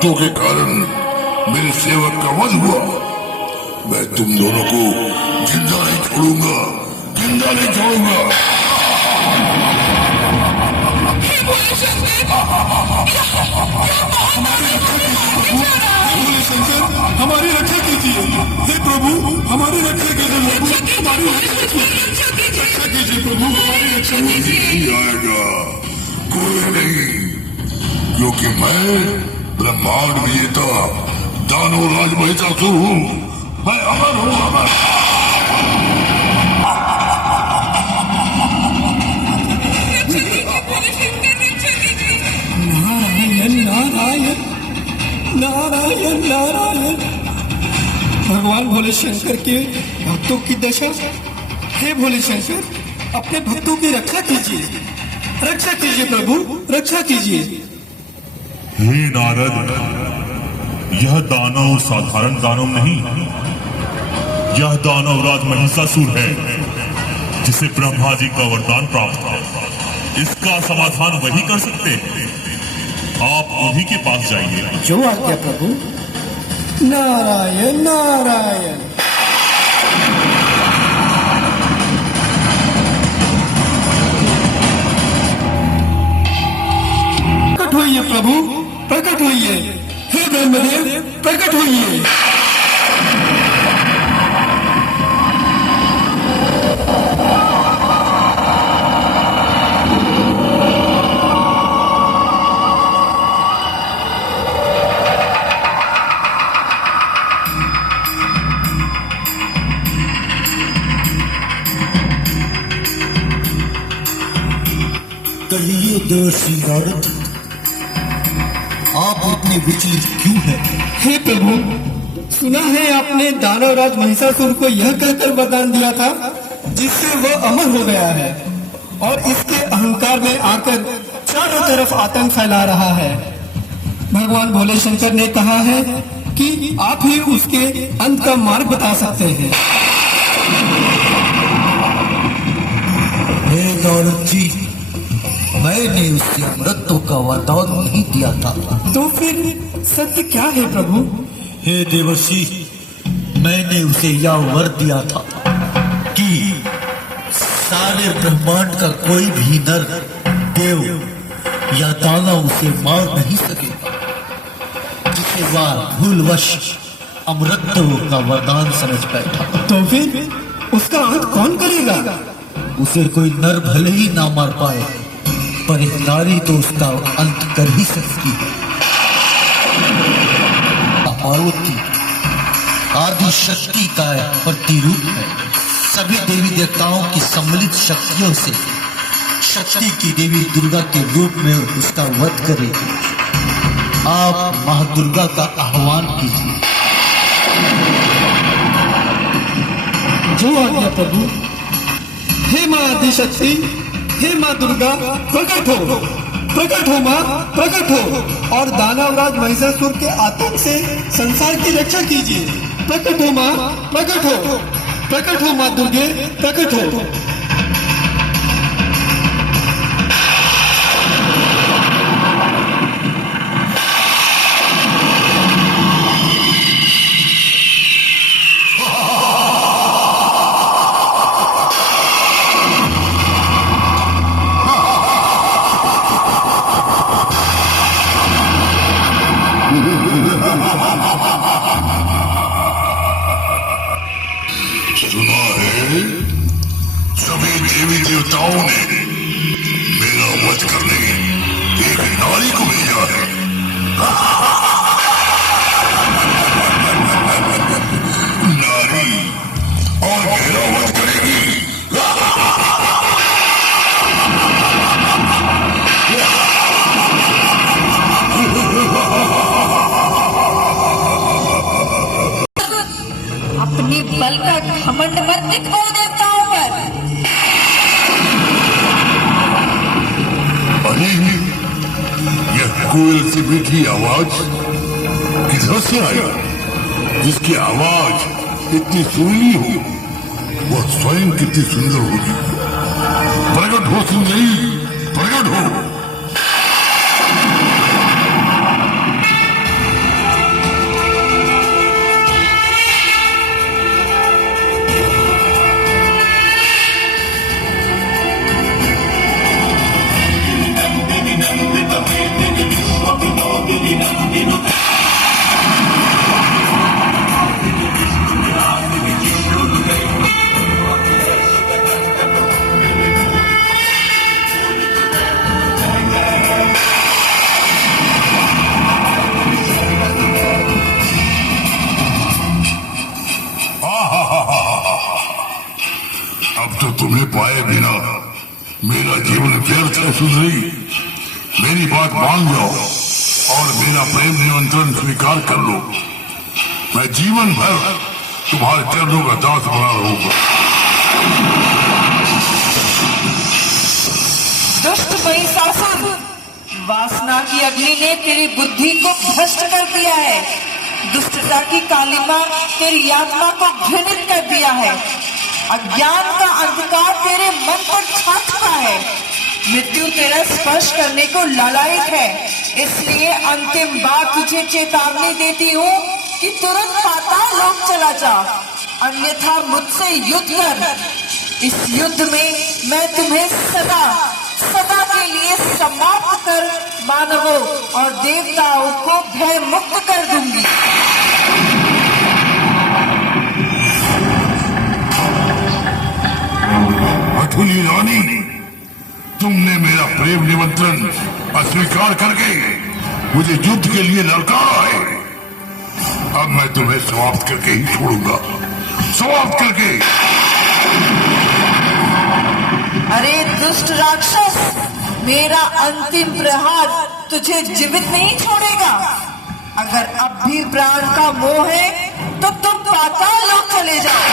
भक्तों के कारण मेरे सेवक का वध हुआ। मैं तुम दोनों को जिंदा नहीं छोड़ूंगा, जिंदा नहीं छोड़ूंगा। हमारी रक्षा कीजिए हे प्रभु, हमारी रक्षा कीजिए प्रभु, हमारी रक्षा कीजिए प्रभु, हमारी रक्षा कीजिए। नहीं आएगा कोई नहीं, क्योंकि मैं ब्रह्मांड विजेता दानव राज महिषासुर हूँ। मैं अमर हूँ, अमर। नारायण नारायण नारायण नारायण। भगवान भोले शंकर के भक्तों की दशा। हे भोले शंकर, अपने भक्तों की रक्षा कीजिए, रक्षा कीजिए प्रभु, रक्षा कीजिए। हे नारद, यह दानव साधारण दानव नहीं, यह दानव राज महिषासुर है जिसे ब्रह्मा जी का वरदान प्राप्त था। इसका समाधान वही कर सकते हैं। आप उन्हीं के पास जाइए। जो आज्ञा प्रभु। नारायण नारायण। प्रकट होइए प्रभु, प्रकट होइए। हे ब्रह्मदेव, प्रकट होइए। कहिए देवर्षि नारद, आप इतने विचलित क्यों हैं? हे प्रभु, सुना है आपने दानवराज महिषासुर को यह कहकर वरदान दिया था जिससे वह अमर हो गया है और इसके अहंकार में आकर चारों तरफ आतंक फैला रहा है। भगवान भोले शंकर ने कहा है कि आप ही उसके अंत का मार्ग बता सकते हैं। हे नारद जी, मैंने उससे मृत्यु का वरदान नहीं दिया था। तो फिर सत्य क्या है प्रभु? हे देवर्षि, मैंने उसे यह वर दिया था कि सारे ब्रह्मांड का कोई भी नर, देव या दानव उसे मार नहीं सकेगा, जिसे वह भूलवश अमृतत्व का वरदान समझ बैठा। तो फिर उसका अंत कौन करेगा? उसे कोई नर भले ही ना मार पाए, पर एक नारी तो उसका अंत कर ही सकती है। पार्वती आदि शक्ति का प्रतिरूप है। सभी देवी देवताओं की सम्मिलित शक्तियों से शक्ति की देवी दुर्गा के रूप में उसका वध करेगी। आप महादुर्गा का आह्वान कीजिए। जो आज्ञा प्रभु। हे माँ आदिशक्ति, हे माँ दुर्गा, प्रकट हो, प्रकट हो माँ, प्रकट हो और दानवराज महिषासुर के आतंक से संसार की रक्षा कीजिए। प्रकट हो माँ, प्रकट हो, प्रकट हो माँ दुर्गे, प्रकट हो। सुना है सभी देवी देवताओं ने मेरा वध करने एक नारी को भेजा है। नारी और मेरा वध करेगी। अपने बल का घमंड मत दिखाओ देवताओं पर। अरे यह कोयल से मीठी आवाज किधर से आई? जिसकी आवाज इतनी सुरीली हो वह स्वयं कितनी सुंदर होगी। प्रकट हो सुंदरी, प्रकट हो। मेरा जीवन व्यर्थ है सुंदरी। मेरी बात मान जाओ और मेरा प्रेम निमंत्रण स्वीकार कर लो। मैं जीवन भर तुम्हारे चरणों का दास बना रहूंगा। दुष्ट महिषासुर, वासना की अग्नि ने तेरी बुद्धि को भ्रष्ट कर दिया है। दुष्टता की कालिमा तेरी आत्मा को घृणित कर दिया है। अज्ञान का अंधकार तेरे मन पर छा चुका है। मृत्यु तेरा स्पर्श करने को लालायित है। इसलिए अंतिम बार तुझे चेतावनी देती हूँ कि तुरंत पाताल लोक चला जा, अन्यथा मुझसे युद्ध कर। इस युद्ध में मैं तुम्हें सदा सदा के लिए समाप्त कर मानवों और देवताओं को भय मुक्त कर दूंगी। अठुली रानी, तुमने मेरा प्रेम निमंत्रण अस्वीकार करके मुझे युद्ध के लिए ललकारा है। अब मैं तुम्हें समाप्त करके ही छोड़ूंगा, समाप्त करके। अरे दुष्ट राक्षस, मेरा अंतिम प्रहार तुझे जीवित नहीं छोड़ेगा। अगर अब भी प्राण का मोह है तो तुम पाताल लोक चले जाओ।